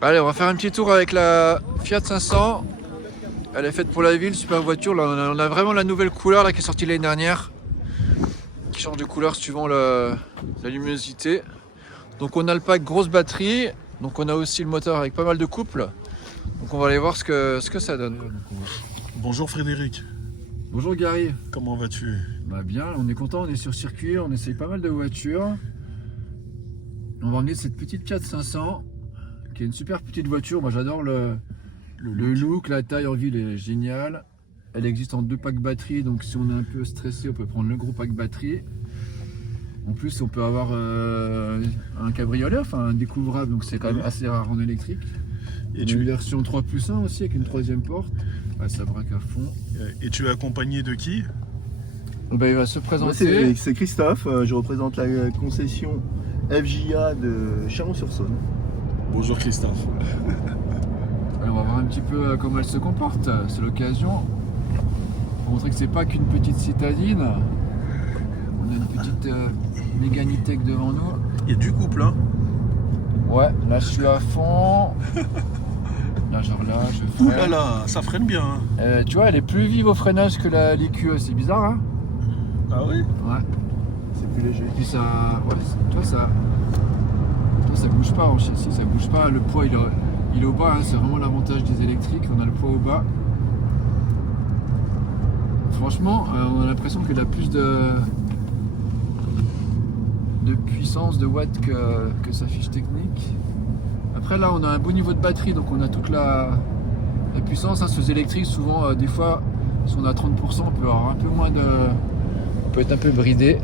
Allez, on va faire un petit tour avec la Fiat 500. Elle est faite pour la ville, super voiture. Là, on a vraiment la nouvelle couleur là, qui est sortie l'année dernière, qui change de couleur suivant la luminosité. Donc on a le pack grosse batterie. Donc on a aussi le moteur avec pas mal de couples. Donc on va aller voir ce que ça donne. Bonjour Frédéric, Bonjour Gary. comment vas-tu? Bah bien, on est content, on est sur circuit, on essaye pas mal de voitures. On va emmener cette petite Fiat 500, qui est une super petite voiture. Moi j'adore le look, la taille en ville est géniale. Elle existe en 2 packs batterie, donc si on est un peu stressé, on peut prendre le gros pack batterie. En plus, on peut avoir un cabriolet, enfin un découvrable, donc c'est quand même assez rare en électrique. Et Une version 3+1 aussi avec une 3e porte. Ouais, ça braque à fond. Et tu es accompagné de qui? Ben, il va se Moi, présenter. c'est Christophe, je représente la concession FJA de Chalon-sur-Saône. Bonjour Christophe. Alors, on va voir un petit peu comment elle se comporte. C'est l'occasion pour montrer que c'est pas qu'une petite citadine. On a une petite Mégane E-Tech devant nous. Il y a du couple, hein? Ouais, là je suis à fond. Là je relâche, je Ouh freine. là là, ça freine bien, hein? Tu vois, elle est plus vive au freinage que la l'IQE, c'est bizarre, hein? Ah oui? Ouais. C'est plus léger. Et puis ça, ouais, toi ça bouge pas en châssis, ça bouge pas. Le poids il est au bas, hein, c'est vraiment l'avantage des électriques. On a le poids au bas. Franchement, on a l'impression qu'elle a plus de puissance, de watts que sa fiche technique. Après là on a un beau niveau de batterie, donc on a toute la puissance, hein. Ces électriques souvent des fois si on a 30% on peut avoir un peu moins de... on peut être un peu bridé.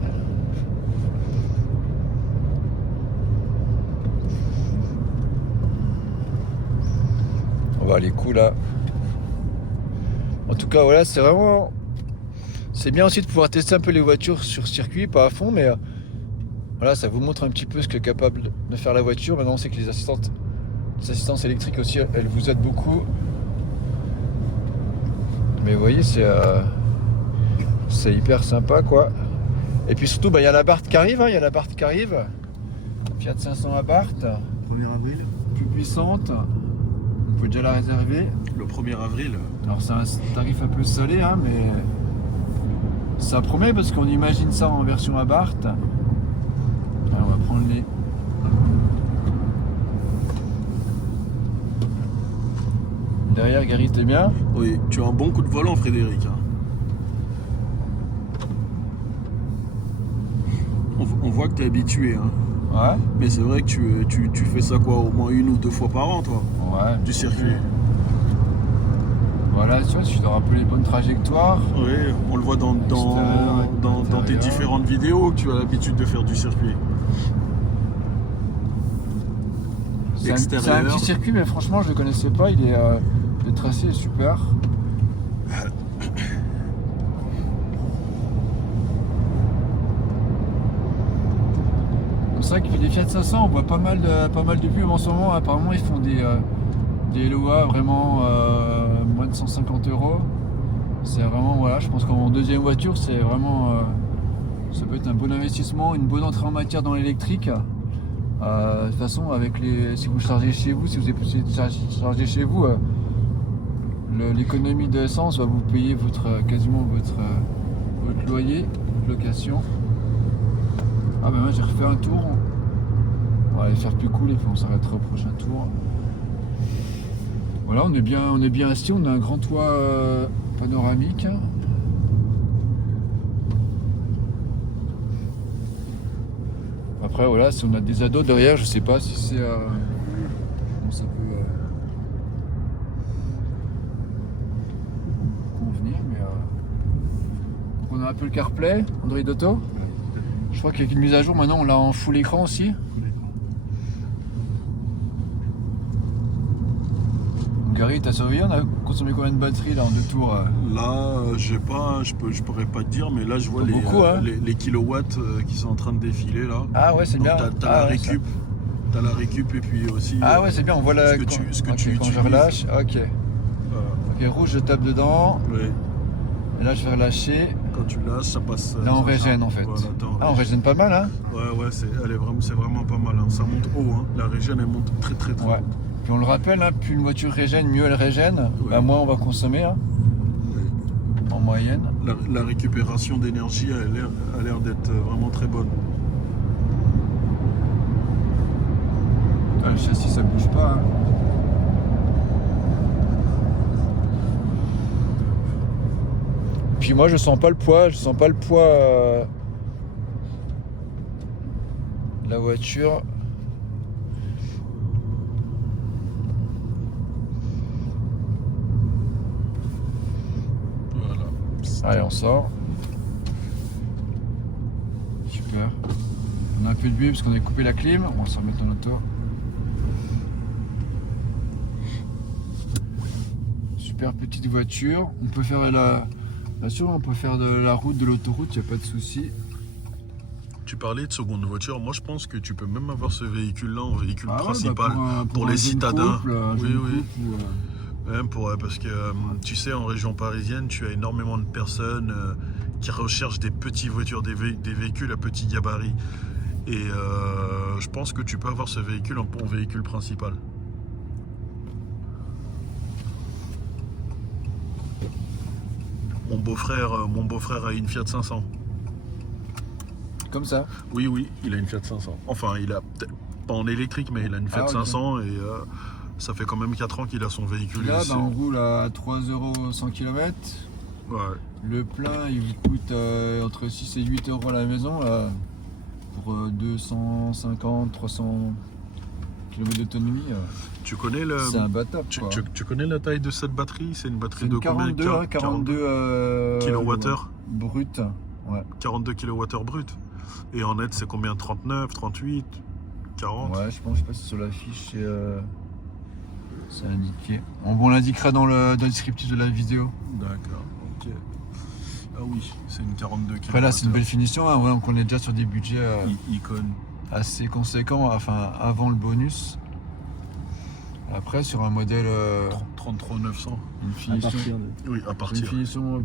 On va les coups là. En tout cas voilà, c'est vraiment... c'est bien aussi de pouvoir tester un peu les voitures sur circuit, pas à fond, mais voilà, ça vous montre un petit peu ce qu'est capable de faire la voiture. Maintenant on sait que les assistances électriques aussi, elles vous aident beaucoup. Mais vous voyez, c'est hyper sympa quoi. Et puis surtout, il y a la Abarth qui arrive, hein, il y a la Abarth qui arrive. Fiat 500 Abarth, 1er avril. plus puissante. Vous pouvez déjà la réserver. Le 1er avril. Alors c'est un tarif un peu salé, hein, mais ça promet parce qu'on imagine ça en version Abarth. Alors, on va prendre les... Derrière, Gary, t'es bien? Oui, tu as un bon coup de volant Frédéric, hein? On voit que tu es habitué, hein? Ouais. Mais c'est vrai que tu fais ça quoi, au moins 1 ou 2 fois par an, toi? Ouais. Du circuit. Voilà, tu vois, tu dois rappeler les bonnes trajectoires. Oui, on le voit dans tes différentes vidéos que tu as l'habitude de faire du circuit. C'est un Extérieur. petit circuit, mais franchement, je le connaissais pas. Le tracé est super. C'est vrai que les Fiat 500, on voit pas mal de pubs en ce moment. Apparemment, ils font des LOA vraiment moins de 150 €. C'est vraiment, voilà, je pense qu'en deuxième voiture, c'est vraiment, ça peut être un bon investissement, une bonne entrée en matière dans l'électrique. De toute façon, si vous chargez chez vous, si vous êtes chargé chez vous, l'économie d'essence va vous payer quasiment votre loyer, votre location. Ah ben moi j'ai refait un tour. On va aller faire plus cool et puis on s'arrêtera au prochain tour. Voilà, on est bien assis, on a un grand toit panoramique. Après voilà, si on a des ados derrière, je sais pas si c'est comment ça peut convenir, mais donc on a Apple CarPlay, Android Auto. Je crois qu'avec une mise à jour maintenant on l'a en full écran aussi. Gary, t'as surveillé, on a consommé combien de batterie là en 2 tours? Là, je pourrais pas te dire, mais là je vois beaucoup, hein. les kilowatts qui sont en train de défiler là. Ah ouais, c'est Donc bien. t'as la récup, t'as la récup et puis aussi. Ah ouais, c'est bien, on voit ce que tu quand je utilises. relâche. Ok. Voilà. Ok, rouge, je tape dedans. Ouais. Et là, je vais relâcher. Quand tu lâches, ça passe. Là, on ça régène charge. en fait. Voilà, Ah, on régène pas mal, hein? Ouais, c'est vraiment pas mal, hein. Ça monte haut, hein. La régène elle monte très très Ouais. haut. Puis on le rappelle, hein, plus une voiture régène, mieux elle régène, Ouais. bah, moins on va consommer, hein, en moyenne. La récupération d'énergie a l'air d'être vraiment très bonne. Ah, le châssis ça bouge pas. Hein. Puis moi je sens pas le poids, de la voiture. Voilà. Allez, on sort. Super. On a un peu de buée parce qu'on a coupé la clim. On va se remettre dans l'auto. Super petite voiture. On peut faire bien sûr, on peut faire de la route, de l'autoroute, il n'y a pas de souci. Tu parlais de seconde voiture. Moi, je pense que tu peux même avoir ce véhicule-là en véhicule Ah ouais, principal pour les un jeune citadins. couple, un Oui, jeune oui. couple, ou, Parce que tu sais, en région parisienne, tu as énormément de personnes qui recherchent des petites voitures, des véhicules à petit gabarit. Et je pense que tu peux avoir ce véhicule en véhicule principal. Mon beau-frère a une Fiat 500. comme ça. Oui, il a une Fiat 500. Enfin, il a peut-être pas en électrique, mais il a une Fiat Ah, ok. 500 et ça fait quand même 4 ans qu'il a son véhicule. Là, Et on roule à 3 € 100 km. ouais. Le plein, il vous coûte entre 6 et 8 € à la maison là, pour 250, 300 km d'autonomie. Tu connais le. C'est un bâtard. Tu, Quoi. tu connais la taille de cette batterie? C'est une batterie C'est de une combien? 42 kilowattheures. brut. Ouais. 42 kWh brut. Et en net, c'est combien? 39, 38, 40? Ouais, je sais pas si sur la fiche c'est indiqué. On l'indiquera dans le descriptif de la vidéo. D'accord, ok. Ah oui, c'est une 42 kWh. Après là, c'est une belle finition. Hein. Ouais, donc on est déjà sur des budgets Icône. assez conséquents, enfin avant le bonus. Après, sur un modèle, 33 900. une À finition. partir de... Oui, à Une partir. finition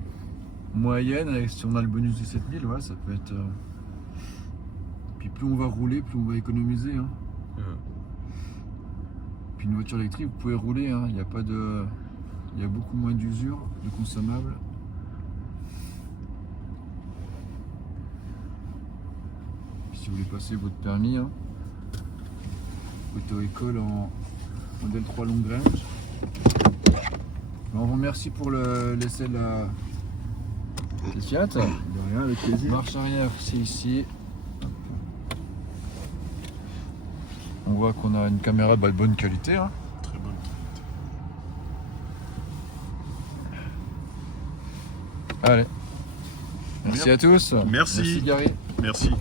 moyenne, avec, si on a le bonus de 7000, ouais, ça peut être. Puis plus on va rouler, plus on va économiser. Hein. Puis une voiture électrique, vous pouvez rouler, hein. Il n'y a pas de. Il y a beaucoup moins d'usure, de consommables. Puis si vous voulez passer votre permis, hein, auto-école en modèle 3 long range. On vous remercie pour l'essai de la Fiat. De rien, avec plaisir. Marche arrière, c'est ici. On voit qu'on a une caméra de bonne qualité. Hein. Très bonne qualité. Allez. Merci à tous. Merci. Merci Gary. Merci.